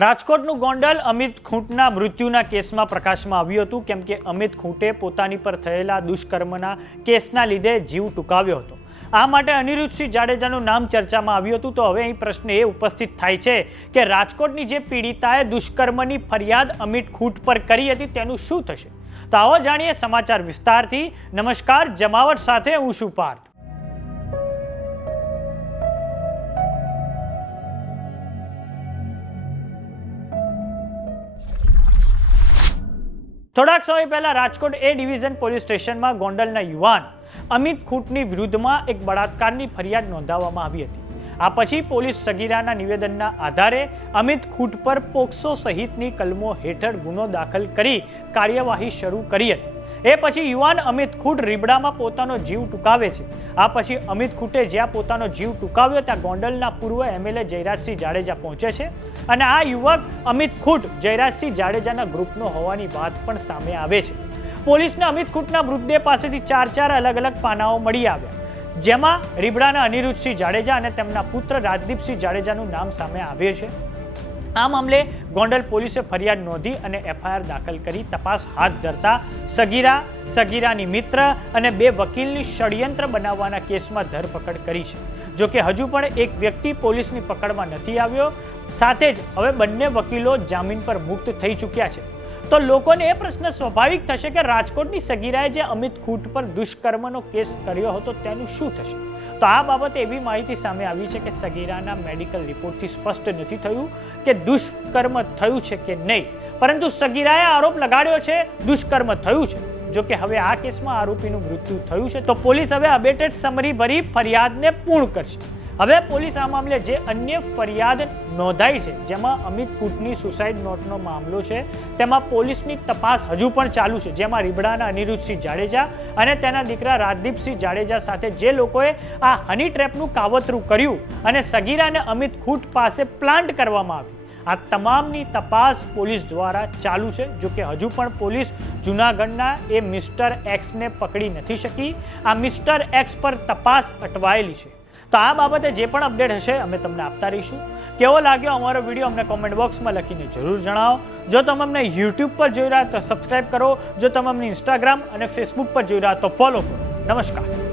રાજકોટનું ગોંડલ અમિત ખૂંટના મૃત્યુના કેસમાં પ્રકાશમાં આવ્યું હતું કેમ કે અમિત ખૂંટે પોતાની પર થયેલા દુષ્કર્મના કેસના લીધે જીવ ટૂંકાવ્યો હતો। આ માટે અનિરુદ્ધસિંહ જાડેજાનું નામ ચર્ચામાં આવ્યું હતું। તો હવે અહીં પ્રશ્ન એ ઉપસ્થિત થાય છે કે રાજકોટની જે પીડિતાએ દુષ્કર્મની ફરિયાદ અમિત ખૂંટ પર કરી હતી તેનું શું થશે? તો આવો જાણીએ સમાચાર વિસ્તારથી। નમસ્કાર, જમાવટ સાથે હું છું પાર્થ। થોડાક સમય પહેલા રાજકોટ એ ડિવિઝન પોલીસ સ્ટેશનમાં ગોંડલના યુવાન અમિત ખૂંટની વિરુદ્ધમાં એક બળાત્કારની ફરિયાદ નોંધાવવામાં આવી હતી। આ પછી પોલીસ સગીરાના નિવેદનના આધારે અમિત ખૂંટ પર પોક્સો સહિતની કલમો હેઠળ ગુનો દાખલ કરી કાર્યવાહી શરૂ કરી હતી। એ પછી યુવાન અમિત ખૂંટ રીબડામાં પોતાનો જીવ ટૂંકાવે છે। આ પછી અમિત ખૂંટે જ્યાં પોતાનો જીવ ટૂંકાવ્યો ત્યાં ગોંડલના પૂર્વ એમએલએ જયરાજસિંહ જાડેજા પહોંચે છે અને આ યુવક અમિત ખૂંટ જયરાજસિંહ જાડેજાના ગ્રુપનો હોવાની વાત પણ સામે આવે છે। પોલીસને અમિત ખૂંટના મૃતદેહ પાસેથી ચાર અલગ અલગ પાનાઓ મળી આવ્યા, જેમાં રીબડાના અનિરુદ્ધસિંહ જાડેજા અને તેમના પુત્ર રાજદીપસિંહ જાડેજાનું નામ સામે આવ્યું છે। આ મામલે ગોંડલ પોલીસે ફરિયાદ નોંધી અને એફઆઈઆર દાખલ કરી તપાસ હાથ ધરતા સગીરાની મિત્ર અને બે વકીલની ષડયંત્ર બનાવવાના કેસમાં ધરપકડ કરી છે। જો કે હજુ પણ એક વ્યક્તિ પોલીસની પકડમાં નથી આવ્યો, સાથે જ હવે બંને વકીલો જામીન પર મુક્ત થઈ ચૂક્યા છે। તો લોકોને એ પ્રશ્ન સ્વાભાવિક થશે કે રાજકોટની સગીરાએ જે અમિત ખૂંટ પર દુષ્કર્મનો કેસ કર્યો હતો તેનું શું થશે? તો આ બાબતે એવી માહિતી સામે આવી છે કે સગીરાના મેડિકલ રિપોર્ટથી સ્પષ્ટ નથી થયું કે દુષ્કર્મ થયું છે કે નહીં, પરંતુ સગીરાએ આરોપ લગાડ્યો છે દુષ્કર્મ થયું છે। જો કે હવે આ કેસમાં આરોપીનું મૃત્યુ થયું છે, તો પોલીસ હવે અપડેટેડ સમરી ભરી ફરિયાદને પૂર્ણ કરશે। હવે પોલીસ આ મામલે જે અન્ય ફરિયાદ નોંધાઈ છે, જેમાં અમિત ખૂંટની સુસાઇડ નોટનો મામલો છે, તેમાં પોલીસની તપાસ હજુ પણ ચાલુ છે, જેમાં રીબડાના અનિરુદ્ધસિંહ જાડેજા અને તેના દીકરા રાજદીપસિંહ જાડેજા સાથે જે લોકોએ આ હની ટ્રેપનું કાવતરું કર્યું અને સગીરાને અમિત ખૂંટ પાસે પ્લાન્ટ કરવામાં આવી, આ તમામની તપાસ પોલીસ દ્વારા ચાલુ છે। જો કે હજુ પણ પોલીસ જૂનાગઢના એ મિસ્ટર એક્સને પકડી નથી શકી। આ મિસ્ટર એક્સ પર તપાસ અટવાયેલી છે। તો આ બાબતે જે પણ અપડેટ હશે અમે તમને આપતા રહીશું। કેવો લાગ્યો અમારો વિડીયો અમને કોમેન્ટ બોક્સમાં લખીને જરૂર જણાવો। જો તમે અમને યુટ્યુબ પર જોઈ રહ્યા તો સબસ્ક્રાઇબ કરો, જો તમે અમને ઇન્સ્ટાગ્રામ અને ફેસબુક પર જોઈ રહ્યા તો ફોલો કરો। નમસ્કાર।